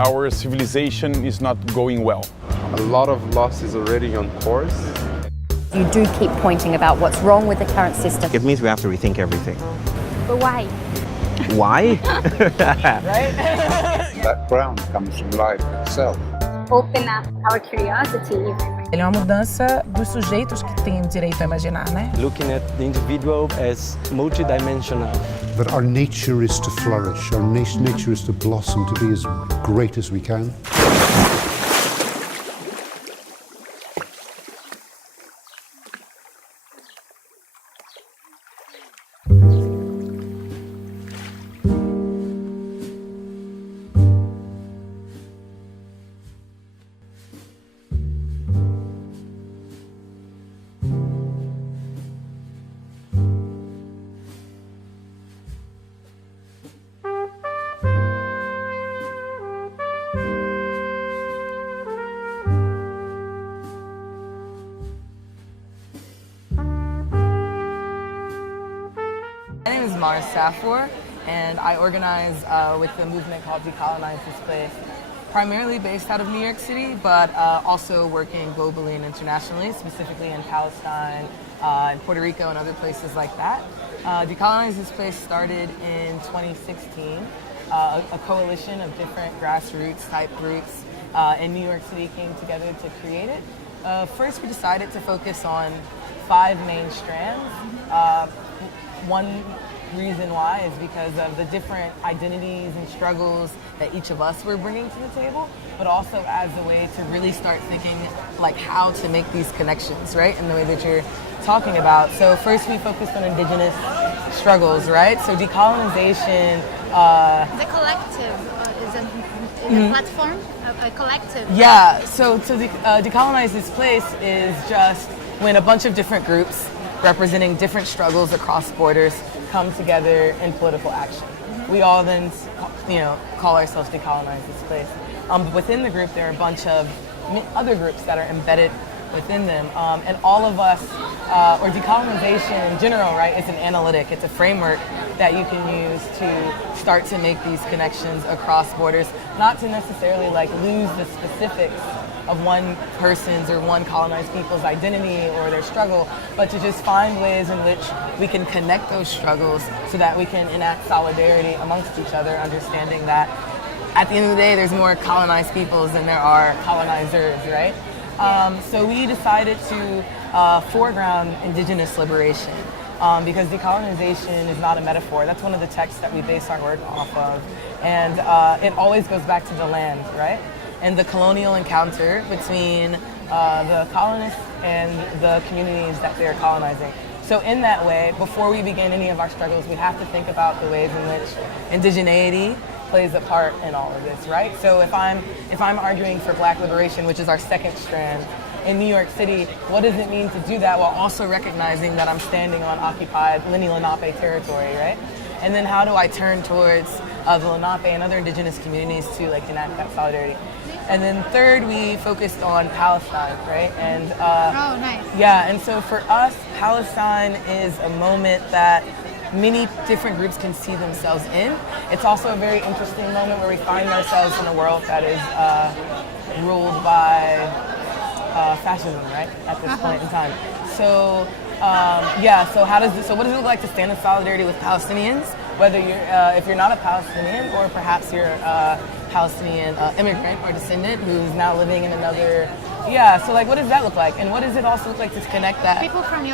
our civilization is not going well. A lot of loss is already on course. You do keep pointing about what's wrong with the current system. It means we have to rethink everything. But why? Why? Background comes from life itself. Open up our curiosity. Ele é uma mudança dos sujeitos que têm o direito a imaginar, né? Looking at the individual as multidimensional. That our nature is to flourish, our nature is to blossom, to be as great as we can. My name is Marz Saffore, and I organize with the movement called Decolonize This Place, primarily based out of New York City, but also working globally and internationally, specifically in Palestine, in Puerto Rico, and other places like that. Decolonize This Place started in 2016. A coalition of different grassroots type groups in New York City came together to create it. First, we decided to focus on 5 main strands. One reason why is because of the different identities and struggles that each of us were bringing to the table, but also as a way to really start thinking like how to make these connections, right, in the way that you're talking about. So first we focused on indigenous struggles, right? So decolonization. The collective is a platform, a collective. Yeah, so to decolonize this place is just when a bunch of different groups representing different struggles across borders come together in political action. We all then, call ourselves Decolonize This Place. But within the group, there are a bunch of other groups that are embedded within them, and all of us, or decolonization in general, right? It's an analytic. It's a framework that you can use to start to make these connections across borders, not to necessarily lose the specifics of one person's or one colonized people's identity or their struggle, but to just find ways in which we can connect those struggles so that we can enact solidarity amongst each other, understanding that at the end of the day, there's more colonized peoples than there are colonizers, right? So we decided to foreground indigenous liberation because decolonization is not a metaphor. That's one of the texts that we base our work off of. And it always goes back to the land, right? And the colonial encounter between the colonists and the communities that they're colonizing. So in that way, before we begin any of our struggles, we have to think about the ways in which indigeneity plays a part in all of this, right? So if I'm arguing for Black liberation, which is our second strand, in New York City, what does it mean to do that while also recognizing that I'm standing on occupied Lenape territory, right? And then how do I turn towards the Lenape and other indigenous communities to enact that solidarity? And then third, we focused on Palestine, right? And oh, nice. Yeah, and so for us, Palestine is a moment that many different groups can see themselves in. It's also a very interesting moment where we find ourselves in a world that is ruled by fascism, right? At this point in time. So so what does it look like to stand in solidarity with Palestinians? Whether if you're not a Palestinian or perhaps you're a Palestinian immigrant or descendant who's now living in another, so what does that look like? And what does it also look like to connect that? People from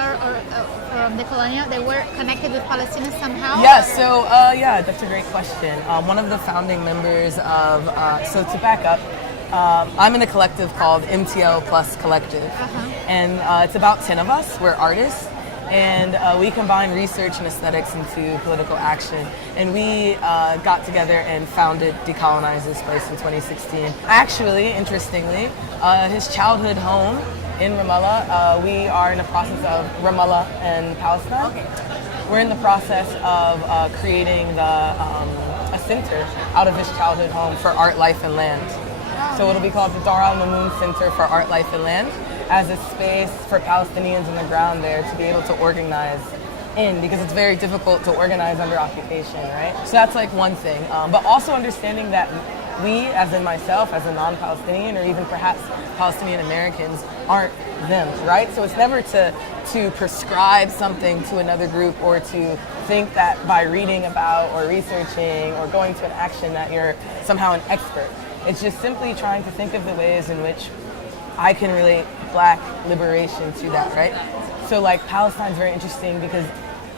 from the colonial, they were connected with Palestinians somehow? Yeah, so that's a great question. One of the founding members of, so to back up, I'm in a collective called MTL Collective, and it's about 10 of us. We're artists, and we combine research and aesthetics into political action. And we got together and founded Decolonize This Place in 2016. Actually, interestingly, his childhood home in Ramallah, we are in the process of Ramallah and Palestine. We're in the process of creating a center out of his childhood home for art, life, and land. So it'll be called the Dar al-Mamoun Center for Art, Life, and Land, as a space for Palestinians on the ground there to be able to organize in, because it's very difficult to organize under occupation, right? So that's one thing. But also understanding that we, as in myself, as a non-Palestinian, or even perhaps Palestinian Americans, aren't them, right? So it's never to prescribe something to another group or to think that by reading about or researching or going to an action that you're somehow an expert. It's just simply trying to think of the ways in which I can relate Black liberation to that, right? So like Palestine's very interesting because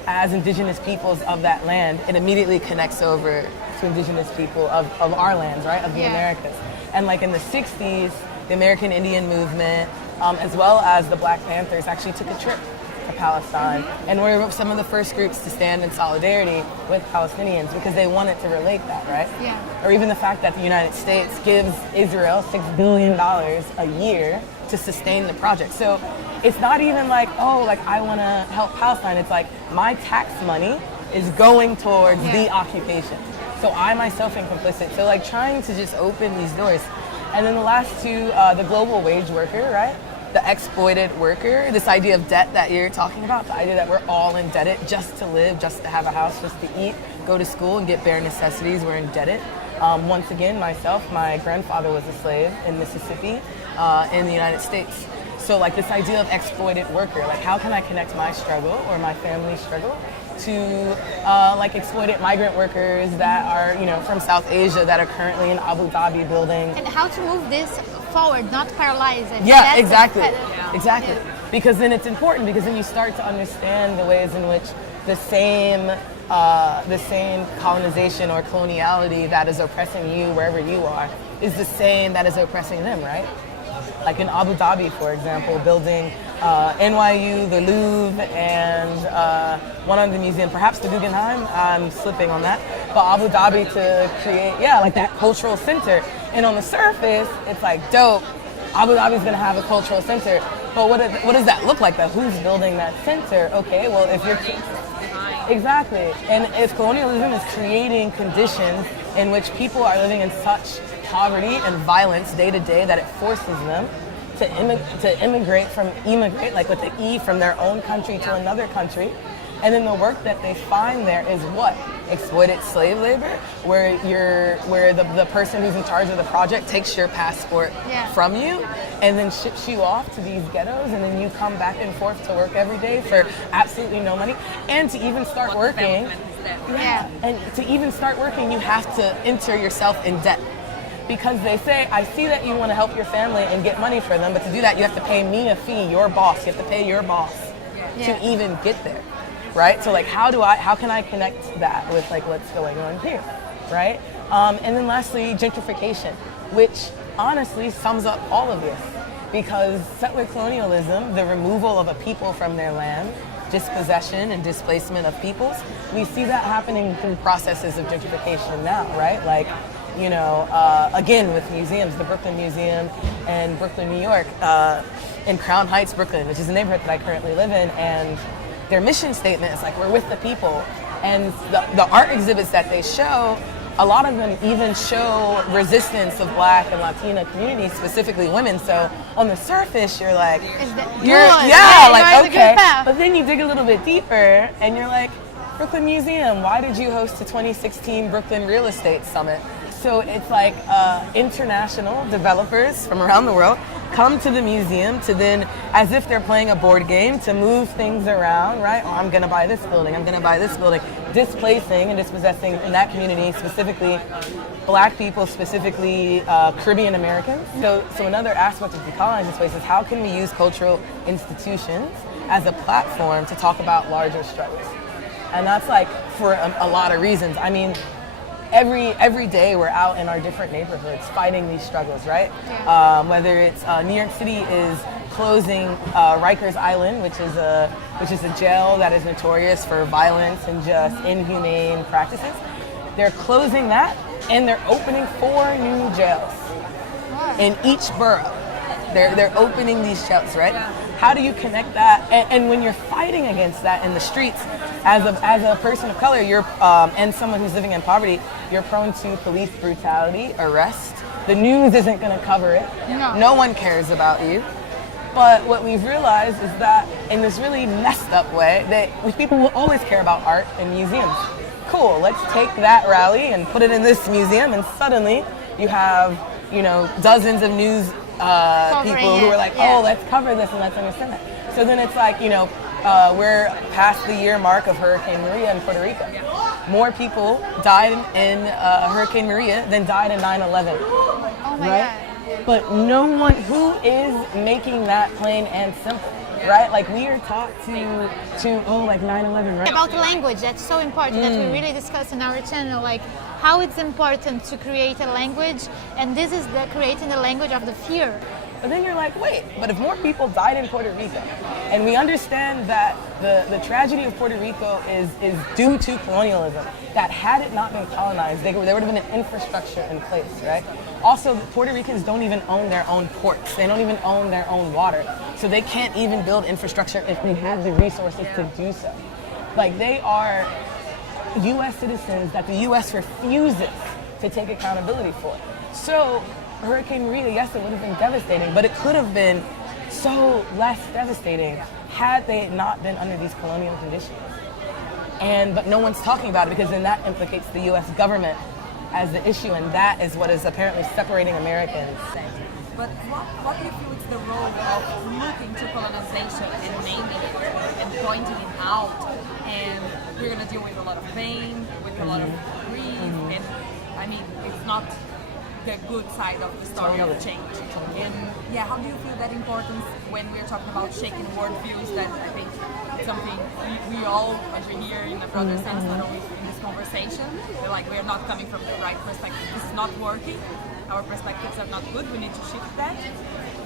as indigenous peoples of that land, it immediately connects over to indigenous people of our lands, right? Of the Americas. And like in the 60s, the American Indian movement, as well as the Black Panthers actually took a trip to Palestine. And were some of the first groups to stand in solidarity with Palestinians because they wanted to relate that, right? Yeah. Or even the fact that the United States gives Israel $6 billion a year to sustain the project. So it's not even like, oh, like I want to help Palestine. It's like my tax money is going towards the occupation. So I myself am complicit. So like trying to just open these doors. And then the last two, the global wage worker, right? The exploited worker, this idea of debt that you're talking about, the idea that we're all indebted just to live, just to have a house, just to eat, go to school and get bare necessities, we're indebted. Once again, myself, my grandfather was a slave in Mississippi, in the United States. So like this idea of exploited worker, like how can I connect my struggle or my family's struggle to like exploited migrant workers that are, you know, from South Asia that are currently in Abu Dhabi building. And how to move this forward, not paralyze it. Yeah, That's exactly. exactly. Because then it's important because then you start to understand the ways in which the same colonization or coloniality that is oppressing you wherever you are is the same that is oppressing them, right? Like in Abu Dhabi, for example, building NYU, the Louvre, and one other museum, perhaps the Guggenheim, I'm slipping on that, but Abu Dhabi to create, like that cultural center. And on the surface, it's like, dope, Abu Dhabi's gonna have a cultural center, but what does that look like? That who's building that center? Okay, well, if you're... Exactly, and if colonialism is creating conditions in which people are living in such poverty and violence day to day that it forces them to immigrate, like with the E, from their own country to another country. And then the work that they find there is what? Exploited slave labor, where the person who's in charge of the project takes your passport from you and then ships you off to these ghettos, and then you come back and forth to work every day for absolutely no money. And to even start working, and to even start working, you have to enter yourself in debt. Because they say, I see that you want to help your family and get money for them, but to do that, you have to pay me a fee, your boss. You have to pay your boss to even get there, right? So like, how can I connect that with like what's going on here, right? And then lastly, gentrification, which honestly sums up all of this. Because settler colonialism, the removal of a people from their land, dispossession and displacement of peoples, we see that happening through processes of gentrification now, right? Like, you know, again with museums, the Brooklyn Museum in Brooklyn, New York, in Crown Heights, Brooklyn, which is a neighborhood that I currently live in, and their mission statement is like, we're with the people. And the art exhibits that they show, a lot of them even show resistance of Black and Latina communities, specifically women. So on the surface, you're like, okay. But then you dig a little bit deeper and you're like, Brooklyn Museum, why did you host a 2016 Brooklyn Real Estate Summit? So it's like international developers from around the world come to the museum to then, as if they're playing a board game, to move things around, right? Oh, I'm gonna buy this building, I'm gonna buy this building, displacing and dispossessing in that community, specifically Black people, specifically Caribbean Americans. So another aspect of Decolonize This Place is how can we use cultural institutions as a platform to talk about larger struggles? And that's like for a lot of reasons. I mean, every day we're out in our different neighborhoods fighting these struggles, right? Whether it's New York City is closing Rikers Island, which is a jail that is notorious for violence and just inhumane practices. They're closing that, and they're opening 4 new jails in each borough. They're opening these jails, right? How do you connect that? And when you're fighting against that in the streets, as a person of color, you're and someone who's living in poverty, you're prone to police brutality, arrest. The news isn't going to cover it. No one cares about you. But what we've realized is that in this really messed up way, that people will always care about art and museums. Cool, let's take that rally and put it in this museum, and suddenly You have, you know, dozens of news people who are like, oh, let's cover this and let's understand that. So then it's like, you know, we're past the year mark of Hurricane Maria in Puerto Rico. More people died in Hurricane Maria than died in 9/11. Oh my right? God. But no one, who is making that plain and simple, right? Like we are taught to like 9/11, right? About language, that's so important that we really discuss in our channel, like how it's important to create a language, and this is creating the language of the fear. But then you're like, wait, but if more people died in Puerto Rico, and we understand that the tragedy of Puerto Rico is due to colonialism, that had it not been colonized, there would have been an infrastructure in place, right? Also, Puerto Ricans don't even own their own ports. They don't even own their own water. So they can't even build infrastructure if they had the resources to do so. Like they are U.S. citizens that the U.S. refuses to take accountability for. So Hurricane Maria, yes, it would have been devastating, but it could have been so less devastating had they not been under these colonial conditions. But no one's talking about it because then that implicates the U.S. government as the issue, and that is what is apparently separating Americans. But what do you feel is the role of looking to colonization and naming it and pointing it out? And we're going to deal with a lot of pain, with a lot of grief, and I mean, it's not the good side of the story of change. And yeah, how do you feel that importance when we're talking about shaking worldviews? That I think something we all agree here in a broader sense, not always in this conversation. We're like, we're not coming from the right perspective. This is not working. Our perspectives are not good. We need to shift that.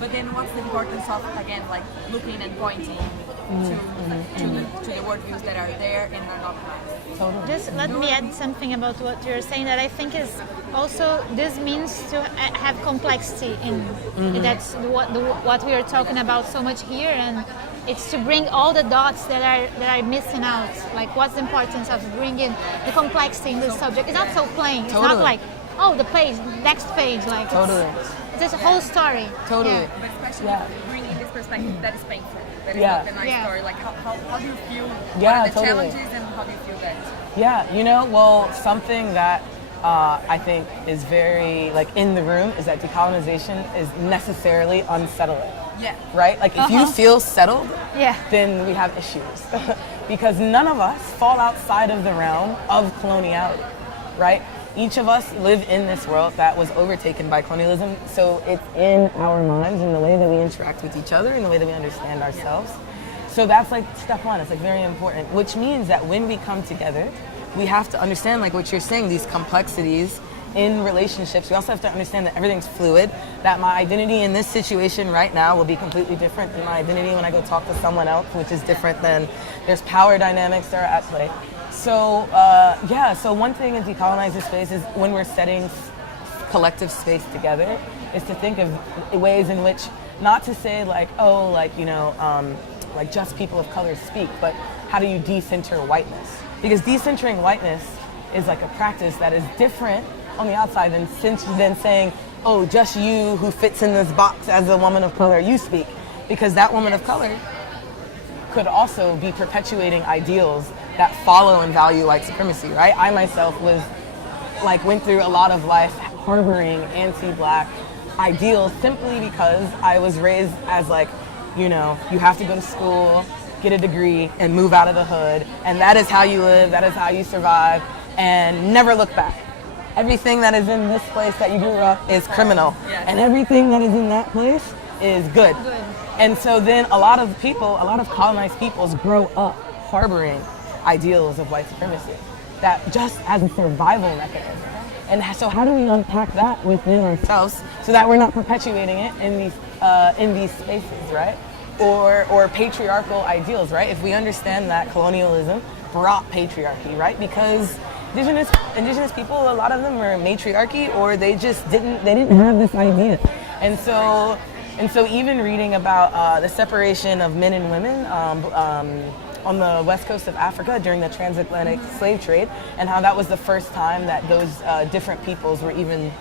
But then what's the importance of, again, like looking and pointing to the worldviews that are there and are not right? Totally. Just let me add something about what you're saying that I think is also, this means to have complexity in. That's what we are talking about so much here, and it's to bring all the dots that are missing out. Like, what's the importance of bringing the complexity in this subject? It's not so plain. It's not like, oh, the page, next page. Like, it's a whole story. Totally. Yeah. But especially bringing this perspective that is painful. That is not the nice story. Like, how do you feel? What are the challenges and how do you feel that? Yeah, you know, well, something that I think is very, like, in the room is that decolonization is necessarily unsettling. Yeah. Right? Like, if you feel settled, Yeah. then we have issues. Because none of us fall outside of the realm of coloniality, right? Each of us live in this world that was overtaken by colonialism, so it's in our minds, in the way that we interact with each other, in the way that we understand ourselves. So that's like step one, it's like very important, which means that when we come together, we have to understand, like what you're saying, these complexities in relationships. We also have to understand that everything's fluid, that my identity in this situation right now will be completely different than my identity when I go talk to someone else, which is different than there's power dynamics that are at play. So, so one thing in Decolonize This Place is when we're setting collective space together is to think of ways in which, not to say like, oh, like, you know, like just people of color speak, but how do you decenter whiteness? Because decentering whiteness is like a practice that is different on the outside than saying, oh, just you who fits in this box as a woman of color, you speak. Because that woman of color could also be perpetuating ideals that follow and value white supremacy, right? I myself went through a lot of life harboring anti-black ideals simply because I was raised as like, you know, you have to go to school, get a degree, and move out of the hood, and that is how you live, that is how you survive, and never look back. Everything that is in this place that you grew up is criminal, and everything that is in that place is good. And so then a lot of colonized peoples grow up harboring ideals of white supremacy, that just as a survival mechanism. And so how do we unpack that within ourselves so that we're not perpetuating it in these spaces, right? Or patriarchal ideals, right? If we understand that colonialism brought patriarchy, right? Because indigenous people, a lot of them were matriarchy, or they didn't have this idea. And so even reading about the separation of men and women on the west coast of Africa during the transatlantic slave trade, and how that was the first time that those different peoples were even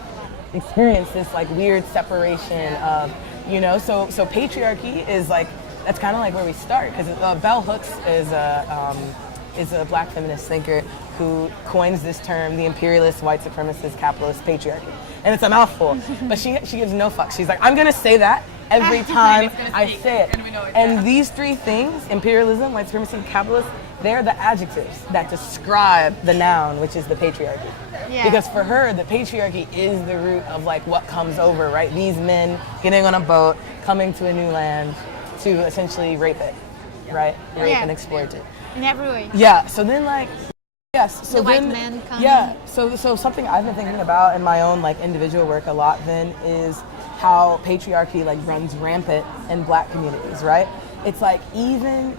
experienced this like weird separation of, you know, so patriarchy is like, that's kind of like where we start, because Bell Hooks is a black feminist thinker who coins this term, the imperialist, white supremacist, capitalist patriarchy. And it's a mouthful, but she gives no fucks. She's like, I'm gonna say that every time I say it. And these three things, imperialism, white supremacy, and capitalist, they're the adjectives that describe the noun, which is the patriarchy. Yeah. Because for her, the patriarchy is the root of like what comes over, right? These men getting on a boat, coming to a new land to essentially rape it, right? Rape and exploit it. In every way. Yeah, so then like, yes, so The white then, man coming. yeah, so something I've been thinking about in my own like individual work a lot then is how patriarchy like runs rampant in Black communities, right? It's like even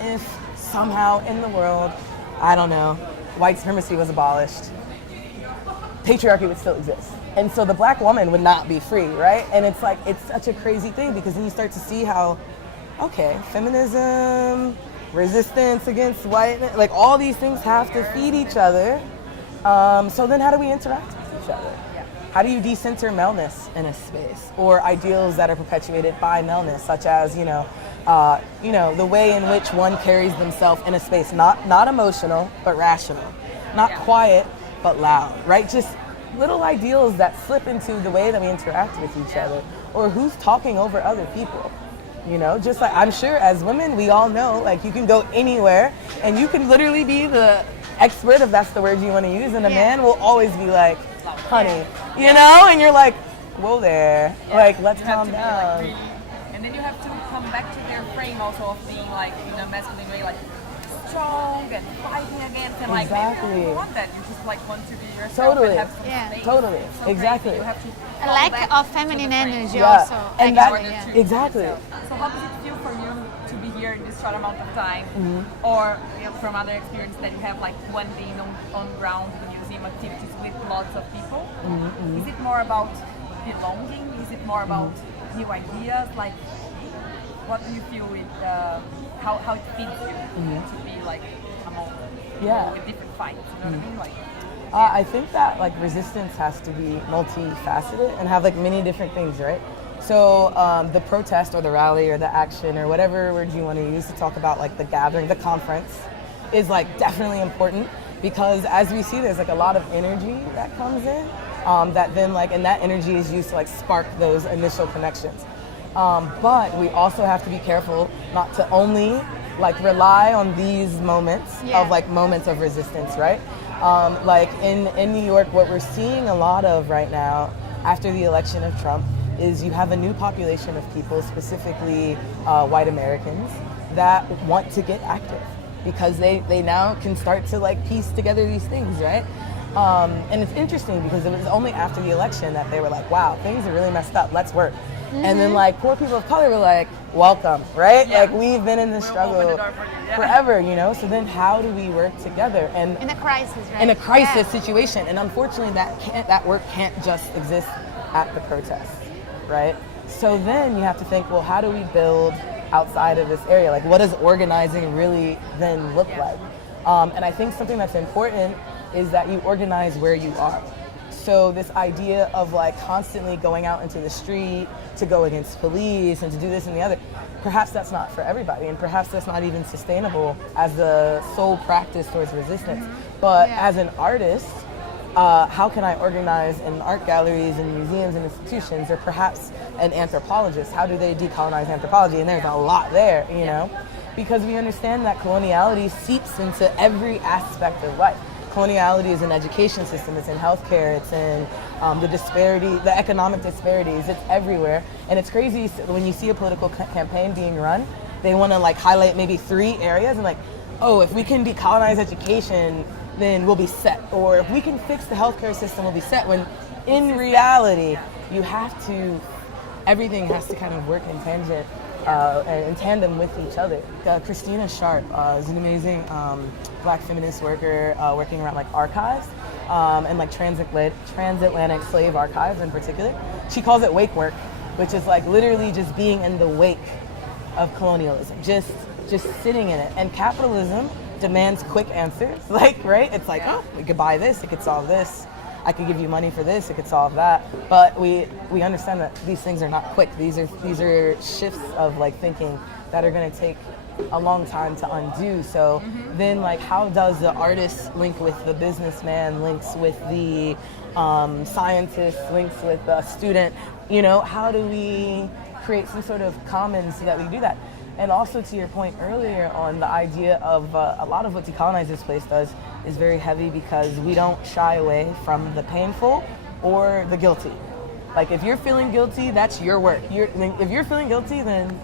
if somehow in the world, I don't know, white supremacy was abolished, patriarchy would still exist. And so the Black woman would not be free, right? And it's like, it's such a crazy thing because then you start to see how, okay, feminism, resistance against white, like all these things have to feed each other. So then how do we interact with each other? How do you decenter maleness in a space, or ideals that are perpetuated by maleness, such as the way in which one carries themselves in a space, not emotional but rational, not quiet but loud, right? Just little ideals that slip into the way that we interact with each other, or who's talking over other people. You know, just like I'm sure as women, we all know, like you can go anywhere and you can literally be the expert, if that's the word you want to use, and a man will always be like, honey, you know, and you're like, whoa there, like let's calm down. Like, really, and then you have to come back to their frame also of being like in a masculine way, like strong and fighting against, and like maybe you don't want that. You just like want to be yourself and have some space. Totally, so exactly. You have to A lack of feminine energy Yeah. also. And actually, that, exactly. So how does it feel for you to be here in this short amount of time, or from other experience that you have, like one day on ground in museum activities with lots of people? Is it more about belonging? Is it more about new ideas? Like, what do you feel with how it feels you to be like among with different fights? You know what I mean? Like. I think that like resistance has to be multifaceted and have like many different things, right? So the protest or the rally or the action or whatever word you want to use to talk about like the gathering, the conference is like definitely important, because as we see there's like a lot of energy that comes in that then like, and that energy is used to like spark those initial connections. But we also have to be careful not to only like rely on these moments of like moments of resistance, right? Like in New York, what we're seeing a lot of right now after the election of Trump is you have a new population of people, specifically white Americans, that want to get active because they now can start to like piece together these things, right? And it's interesting because it was only after the election that they were like, wow, things are really messed up, let's work. And then like poor people of color were like, welcome, right? Like we've been in this struggle forever, you know? So then how do we work together? And in a crisis, right? In a crisis situation. And unfortunately that work can't just exist at the protests, right? So then you have to think, well, how do we build outside of this area? Like what does organizing really then look like? And I think something that's important is that you organize where you are. So this idea of like constantly going out into the street to go against police and to do this and the other, perhaps that's not for everybody, and perhaps that's not even sustainable as the sole practice towards resistance. But as an artist, how can I organize in art galleries and museums and institutions, or perhaps an anthropologist? How do they decolonize anthropology? And there's a lot there, you know, because we understand that coloniality seeps into every aspect of life. Coloniality is in education system, it's in healthcare, it's in the disparity, the economic disparities, it's everywhere. And it's crazy when you see a political campaign being run, they want to like highlight maybe 3 areas and like, oh, if we can decolonize education, then we'll be set. Or if we can fix the healthcare system, we'll be set. When in reality, you have to, everything has to kind of work in tangent. In tandem with each other. Christina Sharp is an amazing Black feminist worker working around like archives and like transatlantic slave archives in particular. She calls it wake work, which is like literally just being in the wake of colonialism, just sitting in it. And capitalism demands quick answers, like, right? It's like, oh, we could buy this, it could solve this. I could give you money for this, it could solve that. But we understand that these things are not quick. These are shifts of like thinking that are going to take a long time to undo. So then, like, how does the artist link with the businessman, links with the scientist, links with the student? You know, how do we create some sort of commons so that we do that? And also, to your point earlier on the idea of a lot of what Decolonize This Place does is very heavy because we don't shy away from the painful or the guilty. Like, if you're feeling guilty, that's your work. If you're feeling guilty, then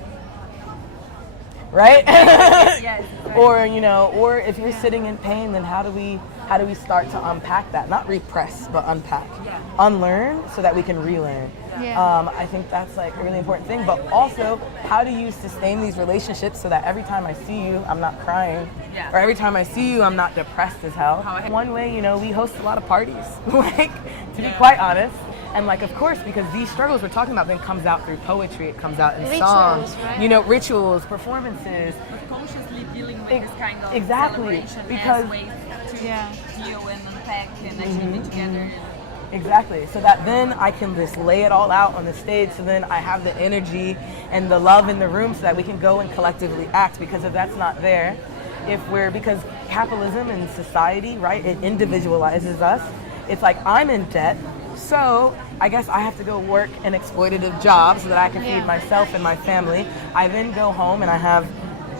right? Yes, right. Or, you know, or if you're sitting in pain, then how do we start to unpack that? Not repress, but unpack. Yeah. Unlearn so that we can relearn. Yeah. I think that's like a really important thing. But also, how do you sustain these relationships so that every time I see you, I'm not crying? Yeah. Or every time I see you, I'm not depressed as hell? One way, you know, we host a lot of parties, like, to be quite honest. And like, of course, because these struggles we're talking about then comes out through poetry, it comes out in Rituals, songs, right? you know, rituals, performances. But consciously dealing with this kind of Exactly, celebration because- as ways to deal and unpack and actually be together. Exactly, so that then I can just lay it all out on the stage, so then I have the energy and the love in the room so that we can go and collectively act, because if that's not there, because capitalism and society, right, it individualizes us. It's like, I'm in debt, so I guess I have to go work an exploitative job so that I can feed myself and my family. I then go home and I have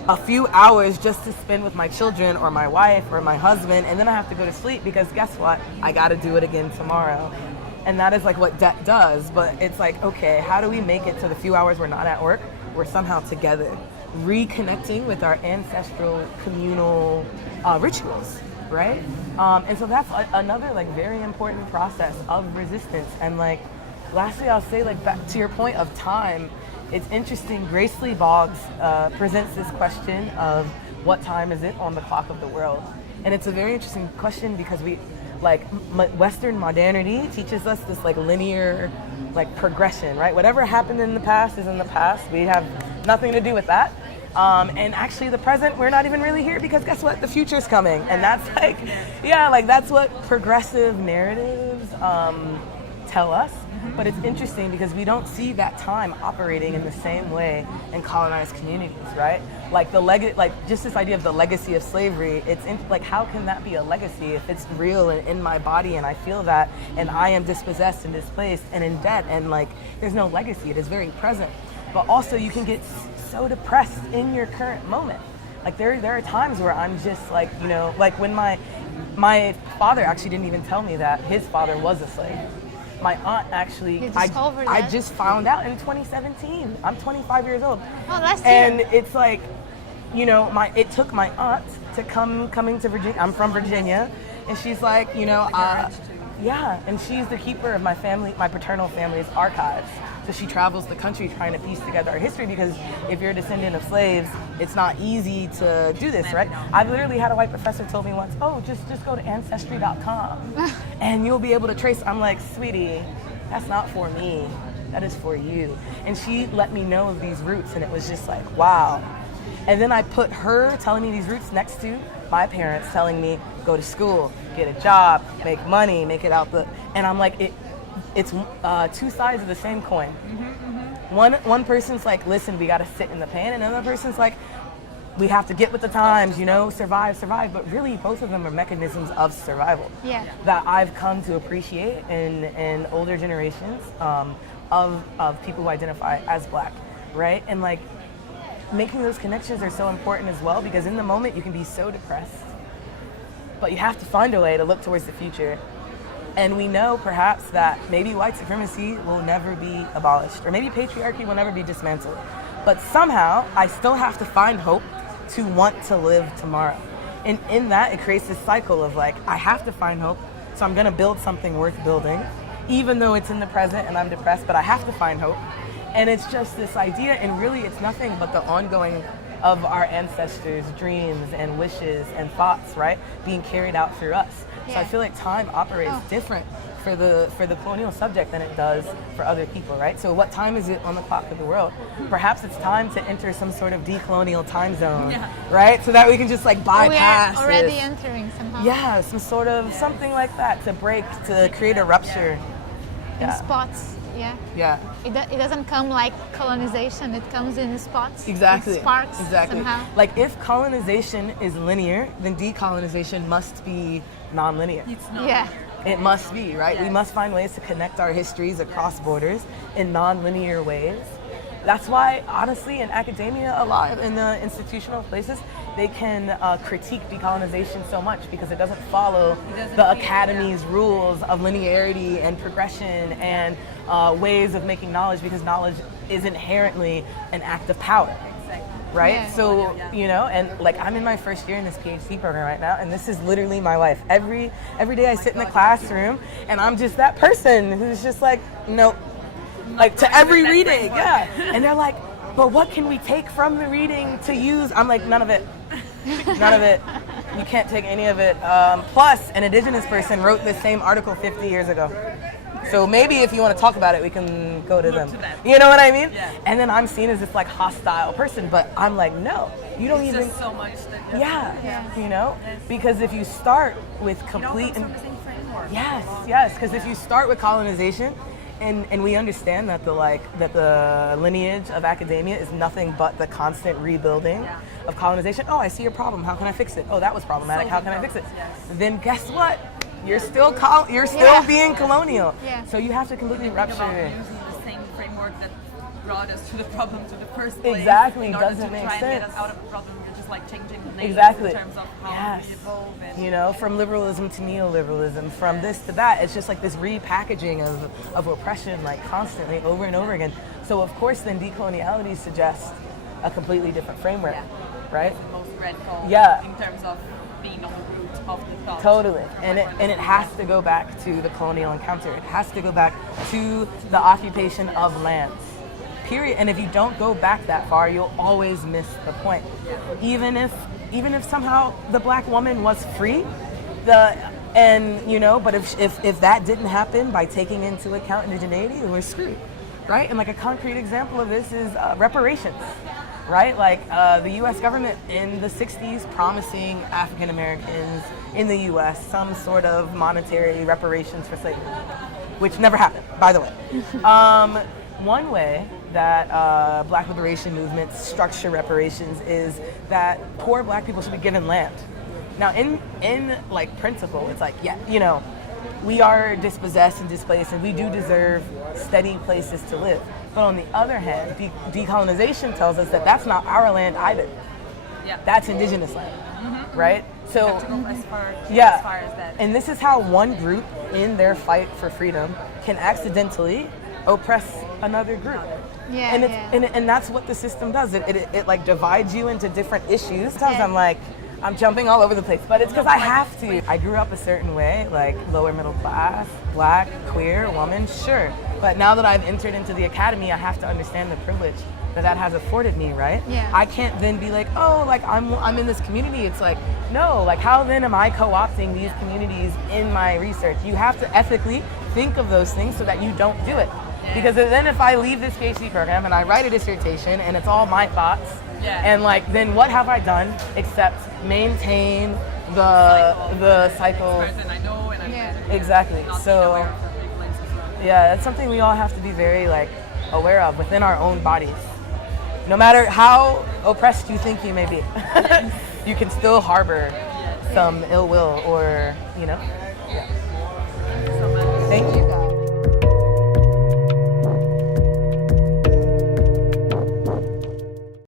a few hours just to spend with my children or my wife or my husband, and then I have to go to sleep because guess what? I got to do it again tomorrow. And that is like what debt does, but it's like, okay, how do we make it so the few hours we're not at work, we're somehow together, reconnecting with our ancestral communal rituals, right? And so that's another like very important process of resistance. And like, lastly, I'll say, like, back to your point of time, it's interesting. Grace Lee Boggs presents this question of what time is it on the clock of the world? And it's a very interesting question because we, like, Western modernity teaches us this like linear, like, progression, right? Whatever happened in the past is in the past. We have nothing to do with that. And actually the present, we're not even really here because guess what? The future's coming. And that's like, like that's what progressive narratives tell us. But it's interesting because we don't see that time operating in the same way in colonized communities, right? Like just this idea of the legacy of slavery. It's like, how can that be a legacy if it's real and in my body and I feel that and I am dispossessed and displaced and in debt and like there's no legacy. It is very present. But also you can get so depressed in your current moment. Like there are times where I'm just like, you know, like when my father actually didn't even tell me that his father was a slave. My aunt actually, I just found out in 2017. I'm 25 years old. Oh, last year. And it's like, you know, it took my aunt to coming to Virginia. I'm from Virginia. And she's like, you know, and she's the keeper of my paternal family's archives. So she travels the country trying to piece together our history because if you're a descendant of slaves, it's not easy to do this, right? I literally had a white professor told me once, oh, just go to ancestry.com and you'll be able to trace. I'm like, sweetie, that's not for me. That is for you. And she let me know of these roots and it was just like, wow. And then I put her telling me these roots next to my parents telling me, go to school, get a job, make money, make it out and I'm like, it's two sides of the same coin. One person's like, listen, we got to sit in the pain, and another person's like, we have to get with the times, you know, survive. But really, both of them are mechanisms of survival that I've come to appreciate in older generations of people who identify as Black, right? And like, making those connections are so important as well because in the moment you can be so depressed, but you have to find a way to look towards the future. And we know perhaps that maybe white supremacy will never be abolished, or maybe patriarchy will never be dismantled. But somehow, I still have to find hope to want to live tomorrow. And in that, it creates this cycle of like, I have to find hope, so I'm gonna build something worth building, even though it's in the present and I'm depressed, but I have to find hope. And it's just this idea, and really it's nothing but the ongoing of our ancestors' dreams and wishes and thoughts, right, being carried out through us. So I feel like time operates different for the colonial subject than it does for other people, right? So what time is it on the clock of the world? Perhaps it's time to enter some sort of decolonial time zone, right? So that we can just like bypass we are already entering somehow. Yeah, some sort of something like that to break, to create a rupture. In spots. Yeah. Yeah. It doesn't come like colonization. It comes in spots. Exactly. It sparks exactly. somehow. Like if colonization is linear, then decolonization must be non-linear. It's not. Yeah. It must be, right? We Yes. must find ways to connect our histories across borders in non-linear ways. That's why, honestly, in academia, a lot in the institutional places, they can critique decolonization so much because it doesn't follow the academy's rules of linearity and progression and ways of making knowledge, because knowledge is inherently an act of power. Right? Yeah. So, you know, and like I'm in my first year in this PhD program right now, and this is literally my life. Every day I sit in the classroom and I'm just that person who's just like, nope. Like to every reading, yeah. And they're like, but what can we take from the reading to use? I'm like, none of it. None of it. You can't take any of it. Plus, an indigenous person wrote this same article 50 years ago. So maybe if you want to talk about it, we can go to them. You know what I mean? Yeah. And then I'm seen as this like hostile person, but I'm like, no, you don't It's even. just so much that Yeah, you know, because if you start with complete. Yes, because if you start with colonization, and we understand that the lineage of academia is nothing but the constant rebuilding of colonization. Oh, I see your problem. How can I fix it? Oh, that was problematic. How can I fix it? Then guess what? You're still being colonial. Yeah. So you have to completely rupture about it. using the same framework that brought us to the problem to the first place. Exactly, In order doesn't to make try and get sense. us out of the problem, you're just like changing the name Exactly. in terms of how Yes. we evolve. And You know, from liberalism to neoliberalism, from this to that. It's just like this repackaging of oppression, like constantly over and over again. So of course then decoloniality suggests a completely different framework, right? the most radical Yeah. in terms of being on the root of the thought. Totally, and it has to go back to the colonial encounter. It has to go back to the occupation of lands. Period. And if you don't go back that far, you'll always miss the point. Even if somehow the black woman was free, but if that didn't happen by taking into account indigeneity, then we're screwed, right? And like a concrete example of this is reparations. Right? Like the U.S. government in the 60s promising African Americans in the U.S. some sort of monetary reparations for slavery, which never happened, by the way. One way that black liberation movements structure reparations is that poor black people should be given land. Now, in like principle, it's like, yeah, you know, we are dispossessed and displaced, and we do deserve steady places to live. But on the other hand, decolonization tells us that that's not our land either. Yeah. That's indigenous land, right? So, To go as far yeah, as that. and this is how one group in their fight for freedom can accidentally oppress another group. Yeah, and yeah. and that's what the system does. It like divides you into different issues. Sometimes I'm like, I'm jumping all over the place, but it's because I have to. I grew up a certain way, like lower middle class, black, queer, woman, sure. But now that I've entered into the academy, I have to understand the privilege that has afforded me, right? Yeah. I can't then be like, oh, like I'm in this community. It's like, no, like how then am I co-opting these communities in my research? You have to ethically think of those things so that you don't do it. Because then if I leave this PhD program and I write a dissertation and it's all my thoughts, and like then what have I done except maintain the cycle? Person I know and I'm Exactly. not So being aware of the big lenses as well. yeah, that's something we all have to be very like aware of within our own bodies. No matter how oppressed you think you may be, you can still harbor some ill will or, you know. Yeah. Thank you.